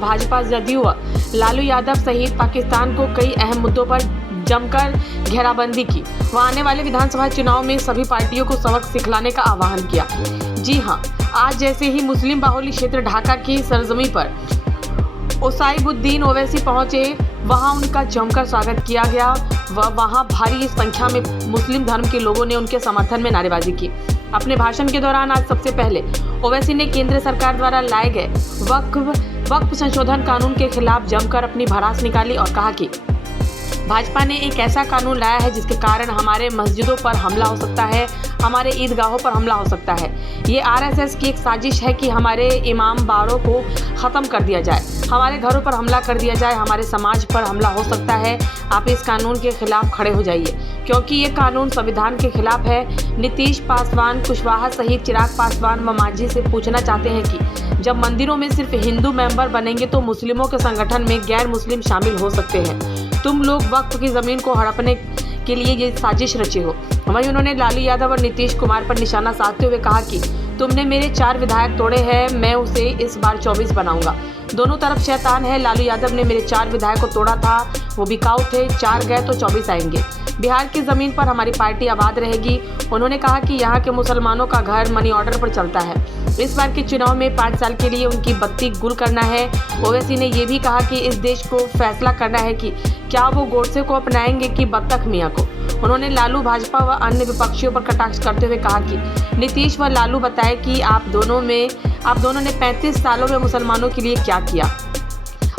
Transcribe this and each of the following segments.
भाजपा जदयू व लालू यादव सहित पाकिस्तान को कई अहम मुद्दों पर जमकर घेराबंदी की व आने वाले विधानसभा चुनाव में सभी पार्टियों को सबक सिखलाने का आह्वान किया। जी हां, आज जैसे ही मुस्लिम बाहुल्य क्षेत्र ढाका की सरजमी पर ओसाइबुद्दीन ओवैसी पहुंचे, वहां उनका जमकर स्वागत किया गया व वहां भारी संख्या में मुस्लिम धर्म के लोगों ने उनके समर्थन में नारेबाजी की। अपने भाषण के दौरान आज सबसे पहले ओवैसी ने केंद्र सरकार द्वारा लाए गए वक्फ संशोधन कानून के खिलाफ जमकर अपनी भड़ास निकाली और कहा कि भाजपा ने एक ऐसा कानून लाया है जिसके कारण हमारे मस्जिदों पर हमला हो सकता है, हमारे ईदगाहों पर हमला हो सकता है। ये आरएसएस की एक साजिश है कि हमारे इमाम बारों को ख़त्म कर दिया जाए, हमारे घरों पर हमला कर दिया जाए, हमारे समाज पर हमला हो सकता है। आप इस कानून के खिलाफ खड़े हो जाइए क्योंकि ये कानून संविधान के खिलाफ है। नीतीश पासवान, कुशवाहा सहित चिराग पासवान व मांझी से पूछना चाहते हैं कि जब मंदिरों में सिर्फ हिंदू मेंबर बनेंगे तो मुस्लिमों के संगठन में गैर मुस्लिम शामिल हो सकते हैं। तुम लोग वक्फ की ज़मीन को हड़पने के लिए ये साजिश रचे हो। वहीं उन्होंने लालू यादव और नीतीश कुमार पर निशाना साधते हुए कहा कि तुमने मेरे 4 विधायक तोड़े हैं, मैं उसे इस बार 24 बनाऊंगा। दोनों तरफ शैतान है। लालू यादव ने मेरे 4 विधायक को तोड़ा था, वो बिकाऊ थे, 4 गए तो 24 आएंगे। बिहार की ज़मीन पर हमारी पार्टी आबाद रहेगी। उन्होंने कहा कि यहाँ के मुसलमानों का घर मनी ऑर्डर पर चलता है। इस बार के चुनाव में 5 साल के लिए उनकी बत्ती गुल करना है। ओवैसी ने यह भी कहा कि इस देश को फैसला करना है कि क्या वो गोडसे को अपनाएंगे कि बत्तख मियाँ को। उन्होंने लालू, भाजपा व अन्य विपक्षियों पर कटाक्ष करते हुए कहा कि नीतीश व लालू बताए कि आप दोनों ने 35 सालों में मुसलमानों के लिए क्या किया।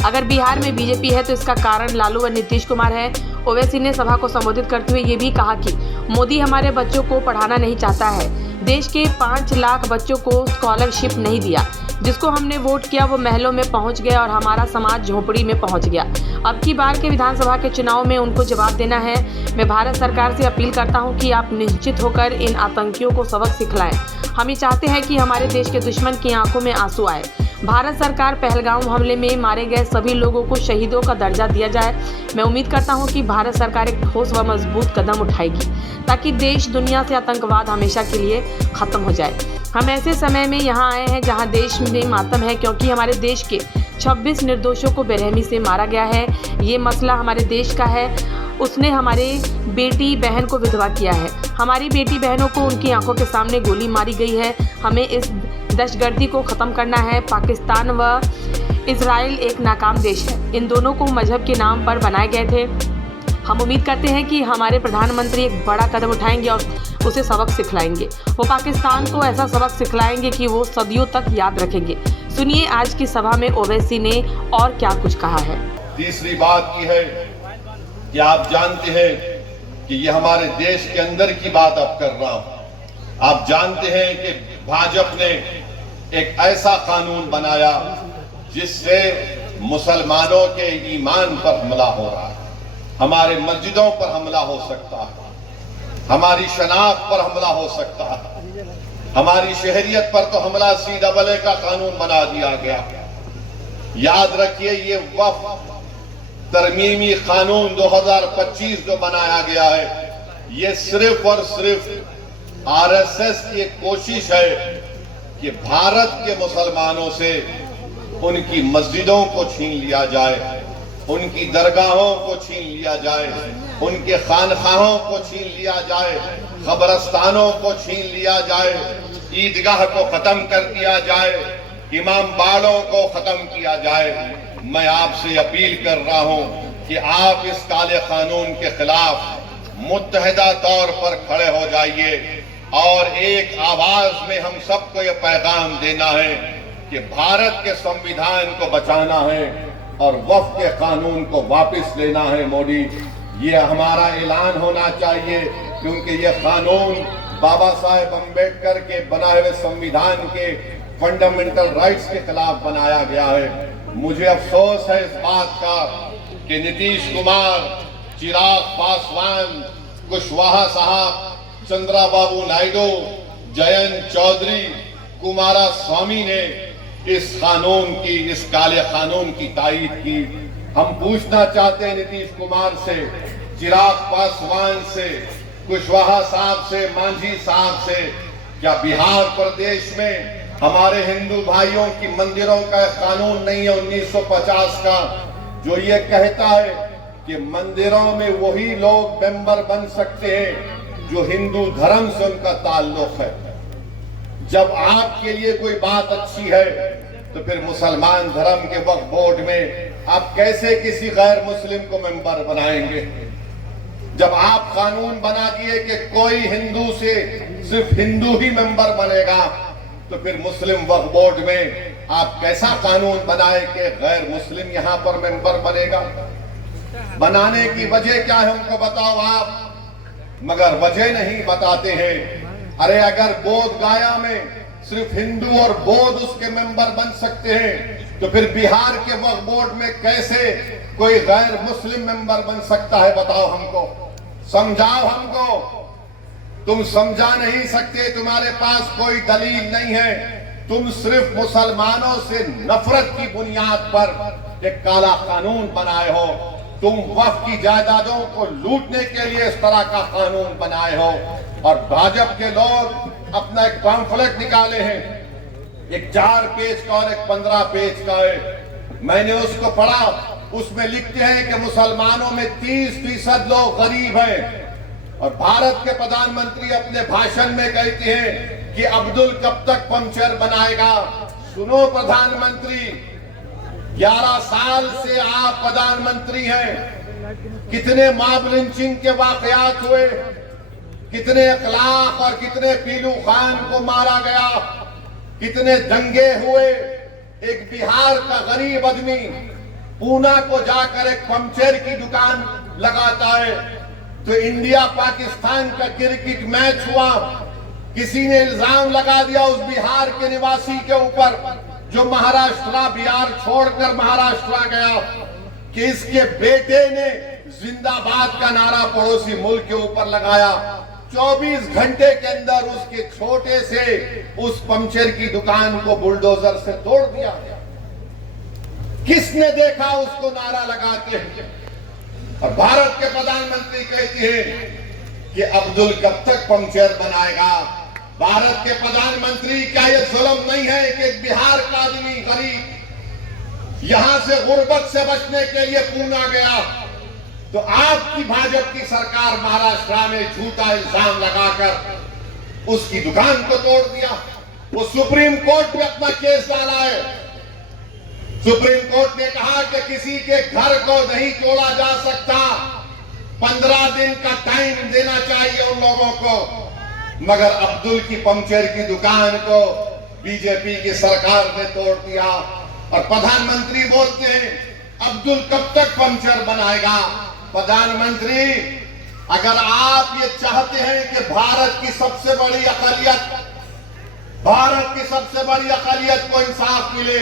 अगर बिहार में बीजेपी है तो इसका कारण लालू व नीतीश कुमार है। ओवैसी ने सभा को संबोधित करते हुए ये भी कहा कि मोदी हमारे बच्चों को पढ़ाना नहीं चाहता है। देश के 5 लाख बच्चों को स्कॉलरशिप नहीं दिया। जिसको हमने वोट किया वो महलों में पहुंच गया और हमारा समाज झोपड़ी में पहुंच गया। अब की बार के विधानसभा के चुनाव में उनको जवाब देना है। मैं भारत सरकार से अपील करता हूं कि आप निश्चित होकर इन आतंकियों को सबक सिखलाएं। हम ये चाहते हैं कि हमारे देश के दुश्मन की आंखों में आंसू आए। भारत सरकार पहलगाम हमले में मारे गए सभी लोगों को शहीदों का दर्जा दिया जाए। मैं उम्मीद करता हूं कि भारत सरकार एक ठोस व मजबूत कदम उठाएगी ताकि देश दुनिया से आतंकवाद हमेशा के लिए खत्म हो जाए। हम ऐसे समय में यहाँ आए हैं जहाँ देश में मातम है क्योंकि हमारे देश के 26 निर्दोषों को बेरहमी से मारा गया है। ये मसला हमारे देश का है। उसने हमारे बेटी बहन को विधवा किया है। हमारी बेटी बहनों को उनकी आंखों के सामने गोली मारी गई है। हमें इस दहशतगर्दी को ख़त्म करना है। पाकिस्तान व इजराइल एक नाकाम देश है। इन दोनों को मजहब के नाम पर बनाए गए थे। हम उम्मीद करते हैं कि हमारे प्रधानमंत्री एक बड़ा कदम उठाएंगे और उसे सबक सिखलाएंगे। वो पाकिस्तान को ऐसा सबक सिखलाएंगे कि वो सदियों तक याद रखेंगे। सुनिए आज की सभा में ओवैसी ने और क्या कुछ कहा है। तीसरी बात की है कि आप जानते हैं कि ये हमारे देश के अंदर की बात अब कर रहा हूं। आप जानते हैं कि भाजपा ने एक ऐसा कानून बनाया जिससे मुसलमानों के ईमान पर हमला हो रहा है, हमारे मस्जिदों पर हमला हो सकता है, हमारी शनाख्त पर हमला हो सकता है, हमारी शहरियत पर तो हमला CAA का कानून बना दिया गया। याद रखिए ये वक्फ तरमीमी कानून 2025 जो बनाया गया है ये सिर्फ और सिर्फ आरएसएस की एक कोशिश है कि भारत के मुसलमानों से उनकी मस्जिदों को छीन लिया जाए, उनकी दरगाहों को छीन लिया जाए, उनके खानखाहों को छीन लिया जाए, कब्रस्तानों को छीन लिया जाए, ईदगाह को खत्म कर दिया जाए, इमाम बाड़ों को खत्म किया जाए। मैं आपसे अपील कर रहा हूं कि आप इस काले कानून के खिलाफ मुत्तहिदा तौर पर खड़े हो जाइए और एक आवाज में हम सबको ये पैगाम देना है कि भारत के संविधान को बचाना है और वक्फ के कानून को वापस लेना है। मोदी, ये हमारा ऐलान होना चाहिए क्योंकि ये कानून बाबा साहेब अम्बेडकर के बनाए हुए संविधान के फंडामेंटल राइट्स के खिलाफ बनाया गया है। मुझे अफसोस है इस बात का कि नीतीश कुमार, चिराग पासवान, कुशवाहा साहब, चंद्राबाबू नायडू, जयंत चौधरी, कुमारा स्वामी ने इस कानून की, इस काले कानून की तायीद की। हम पूछना चाहते हैं नीतीश कुमार से, चिराग पासवान से, कुशवाहा साहब से, मांझी साहब से, क्या बिहार प्रदेश में हमारे हिंदू भाइयों की मंदिरों का कानून नहीं है 1950 का, जो ये कहता है कि मंदिरों में वही लोग मेंबर बन सकते हैं जो हिंदू धर्म से उनका ताल्लुक है। जब आपके लिए कोई बात अच्छी है तो फिर मुसलमान धर्म के वक्फ बोर्ड में आप कैसे किसी गैर मुस्लिम को मेंबर बनाएंगे? जब आप कानून बना दिए कि कोई हिंदू से सिर्फ हिंदू ही मेंबर बनेगा, तो फिर मुस्लिम वक्फ बोर्ड में आप कैसा कानून बनाए कि गैर मुस्लिम यहां पर मेंबर बनेगा? बनाने की वजह क्या है उनको बताओ आप, मगर वजह नहीं बताते हैं। अरे अगर बोध गया में सिर्फ हिंदू और बौद्ध उसके मेंबर बन सकते हैं, तो फिर बिहार के वक्फ बोर्ड में कैसे कोई गैर मुस्लिम मेंबर बन सकता है? बताओ हमको, समझाओ हमको। तुम समझा नहीं सकते, तुम्हारे पास कोई दलील नहीं है। तुम सिर्फ मुसलमानों से नफरत की बुनियाद पर एक काला कानून बनाए हो। तुम वक्फ की जायदादों को लूटने के लिए इस तरह का कानून बनाए हो। और भाजपा के लोग अपना एक पैम्फलेट निकाले हैं, एक 4 पेज का और एक 15 पेज का है। मैंने उसको पढ़ा, उसमें लिखते हैं कि मुसलमानों में 30% लोग गरीब हैं। और भारत के प्रधानमंत्री अपने भाषण में कहते हैं कि अब्दुल कब तक पंक्चर बनाएगा। सुनो प्रधानमंत्री, 11 साल से आप प्रधानमंत्री हैं, कितने मॉब लिंचिंग के वाकयात हुए, कितने अखलाक और कितने पीलू खान को मारा गया, कितने दंगे हुए। एक बिहार का गरीब आदमी पूना को जाकर एक पंक्चर की दुकान लगाता है, तो इंडिया पाकिस्तान का क्रिकेट मैच हुआ, किसी ने इल्जाम लगा दिया उस बिहार के निवासी के ऊपर जो महाराष्ट्र बिहार छोड़कर महाराष्ट्र गया, कि इसके बेटे ने जिंदाबाद का नारा पड़ोसी मुल्क के ऊपर लगाया। 24 घंटे के अंदर उसके छोटे से उस पंक्चर की दुकान को बुलडोजर से तोड़ दिया। किसने देखा उसको नारा लगाते हैं? और भारत के प्रधानमंत्री कहते हैं कि अब्दुल कब तक पंक्चर बनाएगा। भारत के प्रधानमंत्री, क्या यह जुल्म नहीं है कि एक बिहार का आदमी गरीब यहां से गुर्बत से बचने के लिए पूना गया, तो आपकी भाजपा की सरकार महाराष्ट्र में झूठा इल्जाम लगाकर उसकी दुकान को तोड़ दिया। वो सुप्रीम कोर्ट में अपना केस डाला है। सुप्रीम कोर्ट ने कहा कि किसी के घर को नहीं तोड़ा जा सकता, 15 दिन का टाइम देना चाहिए उन लोगों को। मगर अब्दुल की पंक्चर की दुकान को बीजेपी की सरकार ने तोड़ दिया। और प्रधानमंत्री बोलते हैं अब्दुल कब तक पंक्चर बनाएगा। प्रधानमंत्री, अगर आप ये चाहते हैं कि भारत की सबसे बड़ी अक़लियत को इंसाफ मिले,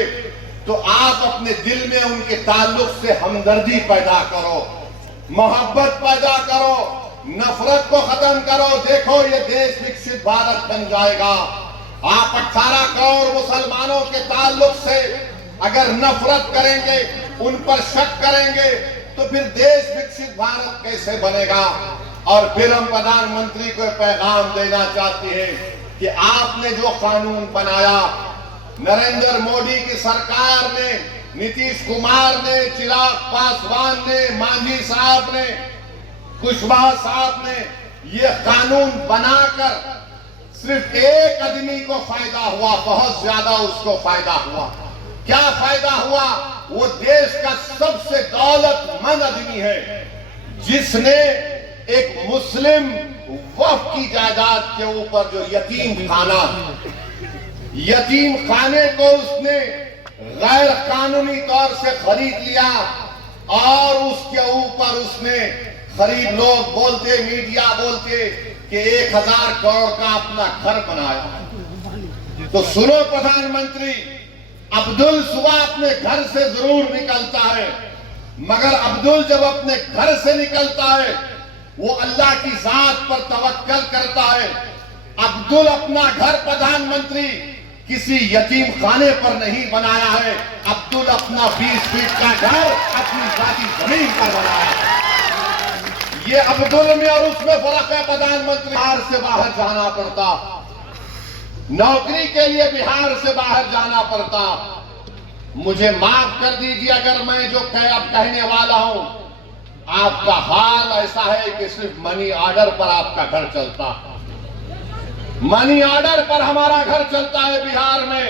तो आप अपने दिल में उनके ताल्लुक से हमदर्दी पैदा करो, मोहब्बत पैदा करो, नफरत को खत्म करो। देखो ये देश विकसित भारत बन जाएगा। आप 18 करोड़ मुसलमानों के ताल्लुक से अगर नफरत करेंगे, उन पर शक करेंगे, तो फिर देश विकसित भारत कैसे बनेगा। और फिर हम प्रधानमंत्री को पैगाम देना चाहते हैं कि आपने जो कानून बनाया, नरेंद्र मोदी की सरकार ने, नीतीश कुमार ने, चिराग पासवान ने, मांझी साहब ने, कुशवाहा साहब ने ये कानून बनाकर सिर्फ एक आदमी को फायदा हुआ, बहुत ज्यादा उसको फायदा हुआ। क्या फायदा हुआ? वो देश का सबसे दौलतमंद आदमी है, जिसने एक मुस्लिम वक्फ की जायदाद के ऊपर जो यतीम खाने को उसने गैर कानूनी तौर से खरीद लिया, और उसके ऊपर उसने गरीब लोग बोलते, मीडिया बोलते कि 1000 करोड़ का अपना घर बनाया। तो सुनो प्रधानमंत्री, अब्दुल सुबह अपने घर से जरूर निकलता है, मगर अब्दुल जब अपने घर से निकलता है वो अल्लाह की जात पर तवक्कल करता है। अब्दुल अपना घर प्रधानमंत्री किसी यतीम खाने पर नहीं बनाया है, अब्दुल अपना 20 फीट का घर अपनी जाती जमीन पर बनाया है। ये अब्दुल में और उसमें फर्क है। प्रधानमंत्री बाहर से बाहर जाना पड़ता, नौकरी के लिए बिहार से बाहर जाना पड़ता। मुझे माफ कर दीजिए अगर मैं जो अब कहने वाला हूं, आपका हाल ऐसा है कि सिर्फ मनी ऑर्डर पर आपका घर चलता। मनी ऑर्डर पर हमारा घर चलता है बिहार में।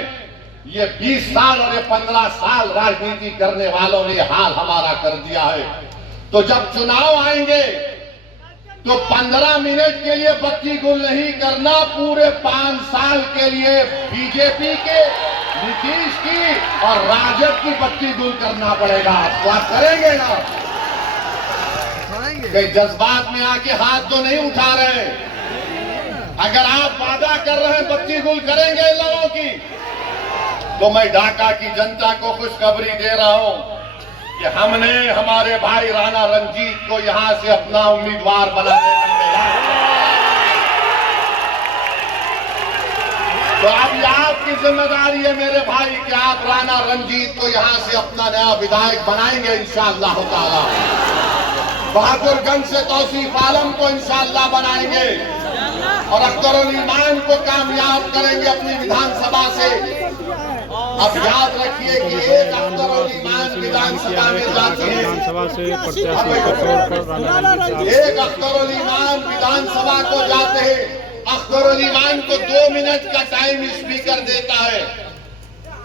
ये 20 साल और ये 15 साल राजनीति करने वालों ने हाल हमारा कर दिया है। तो जब चुनाव आएंगे तो 15 मिनट के लिए बत्ती गुल नहीं करना, पूरे 5 साल के लिए बीजेपी के, नीतीश की और राजद की बत्ती गुल करना पड़ेगा। आप करेंगे ना? कई जज्बात में आके हाथ तो नहीं उठा रहे। अगर आप वादा कर रहे हैं बत्ती गुल करेंगे लोगों की, तो मैं ढाका की जनता को खुशखबरी दे रहा हूं कि हमने हमारे भाई राणा रंजीत को यहां से अपना उम्मीदवार बनाने का ऐलान किया। तो अब आपकी जिम्मेदारी है मेरे भाई कि आप राणा रंजीत को यहां से अपना नया विधायक बनाएंगे इंशाअल्लाह ताला। बहादुरगंज से तौसीफ आलम को इंशाअल्लाह बनाएंगे और अख्तरुल ईमान को कामयाब करेंगे अपनी विधानसभा से। अब याद रखिए कि एक अख्तरुल ईमान विधानसभा में जाते हैं, एक अख्तरुल ईमान विधानसभा को जाते हैं। अख्तरुल ईमान को 2 मिनट का टाइम स्पीकर देता है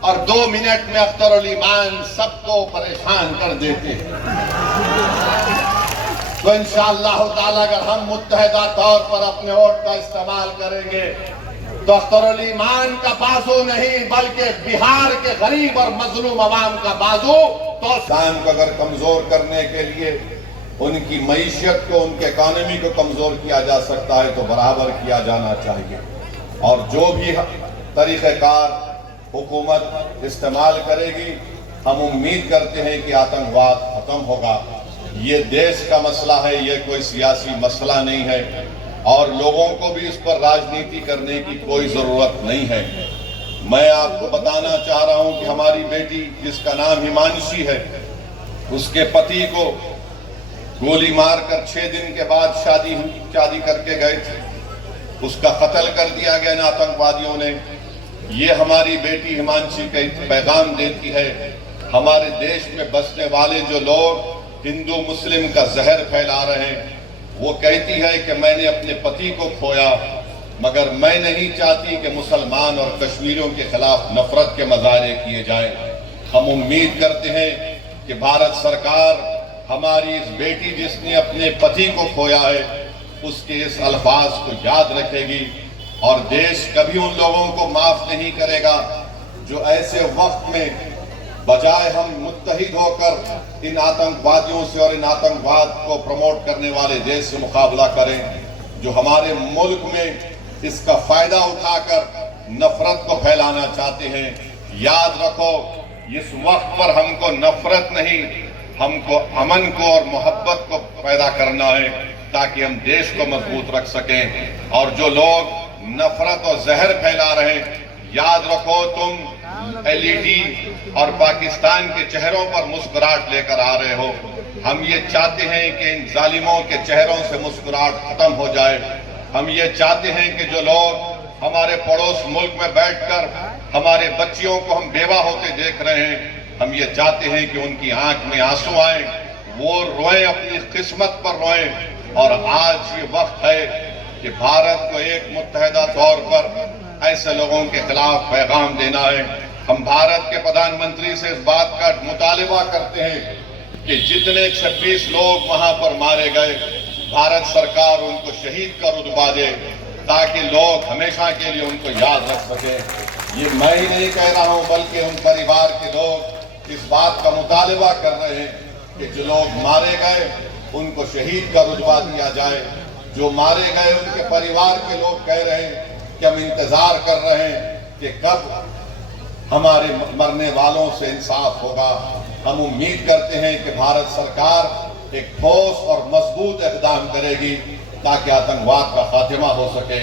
और 2 मिनट में अख्तरुल ईमान सबको परेशान कर देते हैं। तो इंशाअल्लाह ताला अगर हम मुत्तहिदा तौर पर अपने वोट का इस्तेमाल करेंगे तो अख्तरुल ईमान का बाजू नहीं बल्कि बिहार के गरीब और मजलूम अवाम का बाजू। तो किसान को अगर कमजोर करने के लिए उनकी मईशत को, उनके इकॉनमी को कमजोर किया जा सकता है तो बराबर किया जाना चाहिए। और जो भी तरीक़ेकार हुकूमत इस्तेमाल करेगी, हम उम्मीद करते हैं कि आतंकवाद खत्म होगा। ये देश का मसला है, ये कोई सियासी मसला नहीं है और लोगों को भी इस पर राजनीति करने की कोई जरूरत नहीं है। मैं आपको बताना चाह रहा हूं कि हमारी बेटी जिसका नाम हिमांशी है, उसके पति को गोली मारकर 6 दिन के बाद शादी करके गए थे, उसका कत्ल कर दिया गया इन आतंकवादियों ने। ये हमारी बेटी हिमांशी का पैगाम देती है हमारे देश में बसने वाले जो लोग हिंदू मुस्लिम का जहर फैला रहे हैं। वो कहती है कि मैंने अपने पति को खोया, मगर मैं नहीं चाहती कि मुसलमान और कश्मीरियों के खिलाफ नफरत के मजारे किए जाएं। हम उम्मीद करते हैं कि भारत सरकार हमारी इस बेटी जिसने अपने पति को खोया है उसके इस अल्फाज को याद रखेगी और देश कभी उन लोगों को माफ नहीं करेगा जो ऐसे वक्त में बजाय हम मुत्तहिद होकर इन आतंकवादियों से और इन आतंकवाद को प्रमोट करने वाले देश से मुकाबला करें, जो हमारे मुल्क में इसका फायदा उठाकर नफरत को फैलाना चाहते हैं। याद रखो, इस वक्त पर हमको नफरत नहीं, हमको अमन को और मोहब्बत को पैदा करना है ताकि हम देश को मजबूत रख सकें। और जो लोग नफरत और जहर फैला रहे हैं, याद रखो तुम एलईडी और पाकिस्तान के चेहरों पर मुस्कुराहट लेकर आ रहे हो। हम ये चाहते हैं कि इन जालिमों के चेहरों से मुस्कुराहट खत्म हो जाए। हम ये चाहते हैं कि जो लोग हमारे पड़ोस मुल्क में बैठकर हमारे बच्चियों को हम बेवा होते देख रहे हैं, हम ये चाहते हैं कि उनकी आंख में आंसू आए, वो रोएं, अपनी किस्मत पर रोएं। और आज ये वक्त है कि भारत को एक मुत्तहिदा तौर पर ऐसे लोगों के खिलाफ पैगाम देना है। हम भारत के प्रधानमंत्री से इस बात का मुतालिबा करते हैं कि जितने 26 लोग वहां पर मारे गए, भारत सरकार उनको शहीद का रुतबा दे ताकि लोग हमेशा के लिए उनको याद रख सकें। ये मैं ही नहीं कह रहा हूं बल्कि उन परिवार के लोग इस बात का मुतालिबा कर रहे हैं कि जो लोग मारे गए उनको शहीद का रुतबा दिया जाए। जो मारे गए उनके परिवार के लोग कह रहे हैं कि हम इंतजार कर रहे हैं कि कब हमारे मरने वालों से इंसाफ होगा। हम उम्मीद करते हैं कि भारत सरकार एक ठोस और मजबूत इक़दाम करेगी ताकि आतंकवाद का खात्मा हो सके।